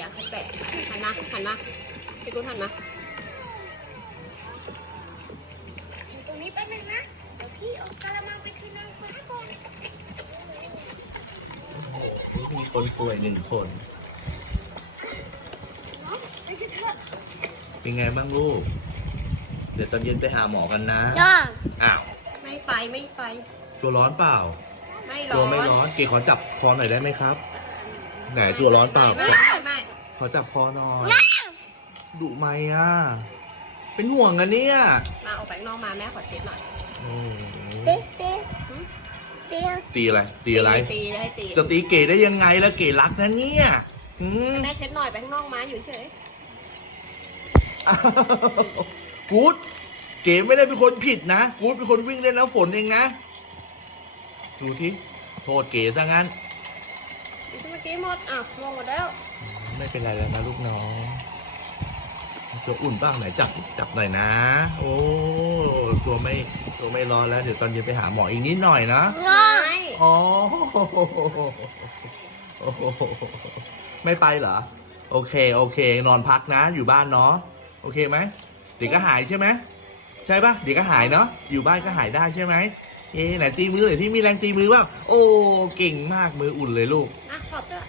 อยากให้แปะหันมาหันมาพี่กุ้งหันมาอยู่ตรงนี้แป๊บนึงนะเดี๋ยวพี่เอากระมังไปคืนนางฟ้าก่อนมีคนป่วยหนึ่งคนเนาะไปกันเถอะเป็นไงบ้างลูก เดี๋ยวตอนเย็นไปหาหมอกันนะย่าอ้าวไม่ไปไม่ไป ตัวร้อนเปล่า ไม่ร้ตัอวนไม่ร้อน เก๋ขอจับคอหน่อยได้ไหมครับ ไหนตัวร้อนเปล่า ไม่ไม่ไม่ ขอจับคอหน่อยดุไหมอะ เป็นห่วงอะเนี่ยมาออกไปข้างนอกมาแม่ขอเช็ดหน่อยโอ้โหเต๊ะเต๊ะเต๊ะตีอะไร ตีอะไร ตีให้ตีจะตีเก๋ได้ยังไงแล้วเก๋รักนะเนี่ยอืมแม่เช็ดหน่อยไปข้างนอกมาอยู่เฉยอ้าวกู๊ดเก๋ไม่ได้เป็นคนผิดนะกู๊ดเป็นคนวิ่งเล่นน้ำฝนเองนะดูที่โทษเก๋ซะงั้นอีกเมื่อกี้หมดอะลงหมดแล้ว ไม่เป็นไรแล้วนะลูกน้องตัวอุ่นบ้างไหนจับจับหน่อยนะ โอ้ตัวไม่ตัวไม่ร้อนแล้ว เดี๋ยวตอนเย็นไปหาหมออีกนิดหน่อยนะย่าไม่อ๋อไม่ไปเหรอ โอเค โอเค นอนพักนะ อยู่บ้านเนาะโอเคไหมเดี๋ยวก็หายใช่ไหมใช่ปะเดี๋ยวก็หายเนาะอยู่บ้านก็หายได้ใช่ไหมเอ๊ะไหนตีมือหน่อยที่มีแรงตีมือเปล่าโอ้เก่งมากมืออุ่นเลยลูกอะขอบเถอ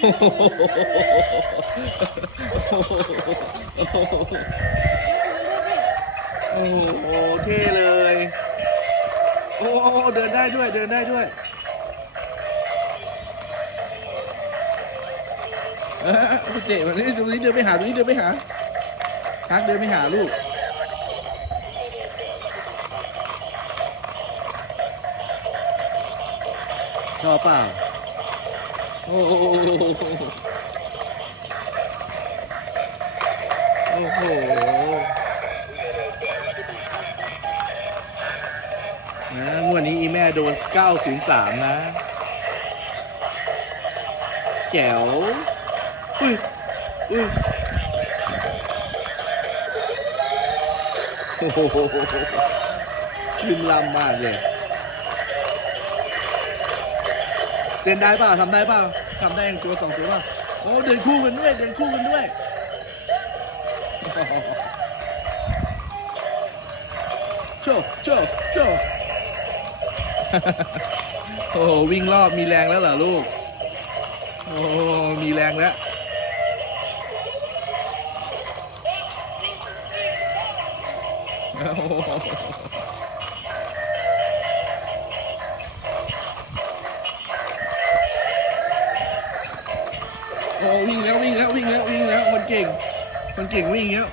โอ้โหเท่เลย โอ้เดินได้ด้วย เดินได้ด้วยเออเตะมันนี่ตรงนี้เดินไปหาตรงนี้เดินไปหาทักเดินไปหาลูกชอบเปล่า โอ้โหโอ้โหนะงวดนี้อีแม่โดน 903 นะ แจ๋ว อุ้ย อุ้ย โอ้โหลืมลำมากเลย เต้นได้เปล่าทำได้เปล่าทำได้ย่างตัวสองตัวเปล่าโอ้เดินคู่กันด้วยเดินคู่กันด้วยโชว์โชว์โชว์โอ้โหวิ่งรอบมีแรงแล้วเหรอลูก โอ้โหมีแรงแล้วโวิ่งแล้ววิ่งแล้ววิ่งแล้ววิ่งแล้วคนเก่งคนเก่งวิ่งแล้ว